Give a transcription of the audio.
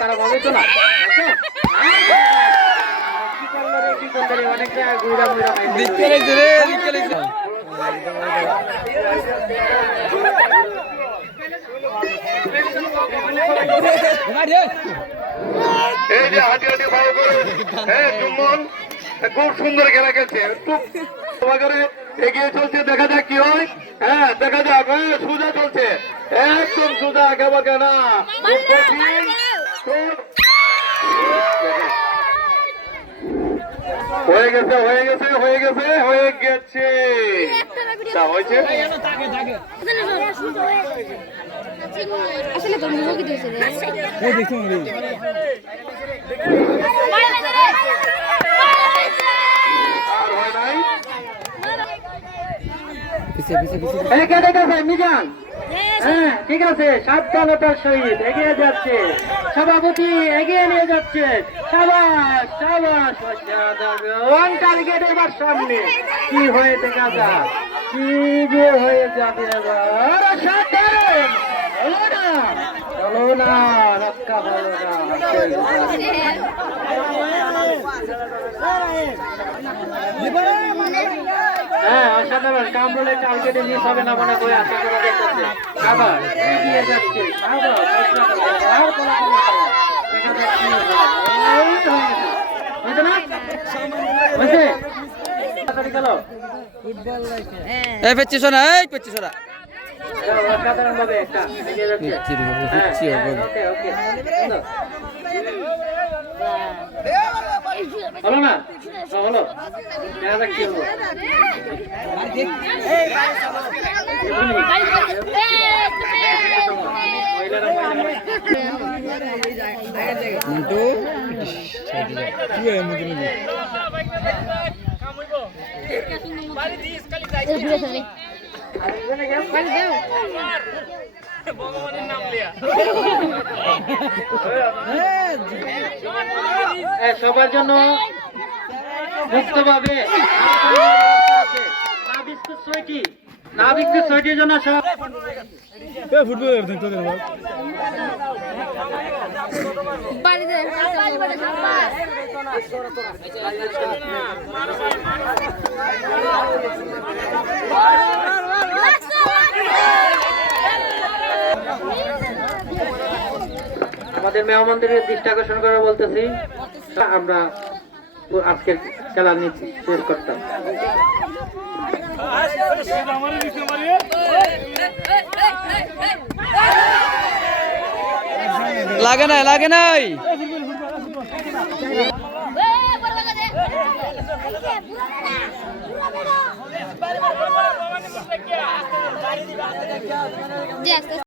তারা তো না। এই যে হাঁটি হাঁটি ভালো করে হ্যাঁ চুম্বন খুব সুন্দর খেলা খেলছে। একটু সবাই করে এগিয়ে চলছে দেখা যাক কি হয়। হ্যাঁ দেখা যাক হ্যাঁ সোজা চলছে। একদম সোজা আগে বাগে না। খুব কঠিন খুব হয়ে গেছে হয়ে গেছে হয়ে গেছে হয়ে গেছে। তা হয়েছে? আসলে তোর মুখে দিয়েছে রে এই দেখুন রে আর হয় নাই পিছে পিছে পিছে মিজান? হ্যাঁ ঠিক আছে সাবধানতার সহিত এগিয়ে যাচ্ছে। সভাপতি এগিয়ে নিয়ে যাচ্ছে। সাবাস সাবাস, ওয়ান টার্গেট এবার সামনে। কি হয়ে দেখা যাক কি যে হয়ে যাবে এবার? সাবধান! চলো না! রক্ষা হলো না হ্যাঁ অসাধারণ মিস হবে না মনে করে আশা যাচ্ছে আবার এগিয়ে যাচ্ছে আবার হয়। এই হয়ে না? এই একটা এগিয়ে যাচ্ছে। হ্যাঁ, হ্যাঁ। ওকে, ওকে। সুন্দর। হলো না হ্যাঁ, হলো দেখা যাক কি হলো মহিলারা মহিলারা কিন্তু কি হয় মুদি মুদি এ, সবার জন্য মুক্তভাবে ছয়টি না ছয়টির জন্য সব ফুটবল দেখতে দে আমাদের মেহমানদের দৃষ্টি আকর্ষণ করে বলতেছি আমরা আজকের খেলা নিচ্ছি শেষ করতাম। লাগে নাই লাগে নাই।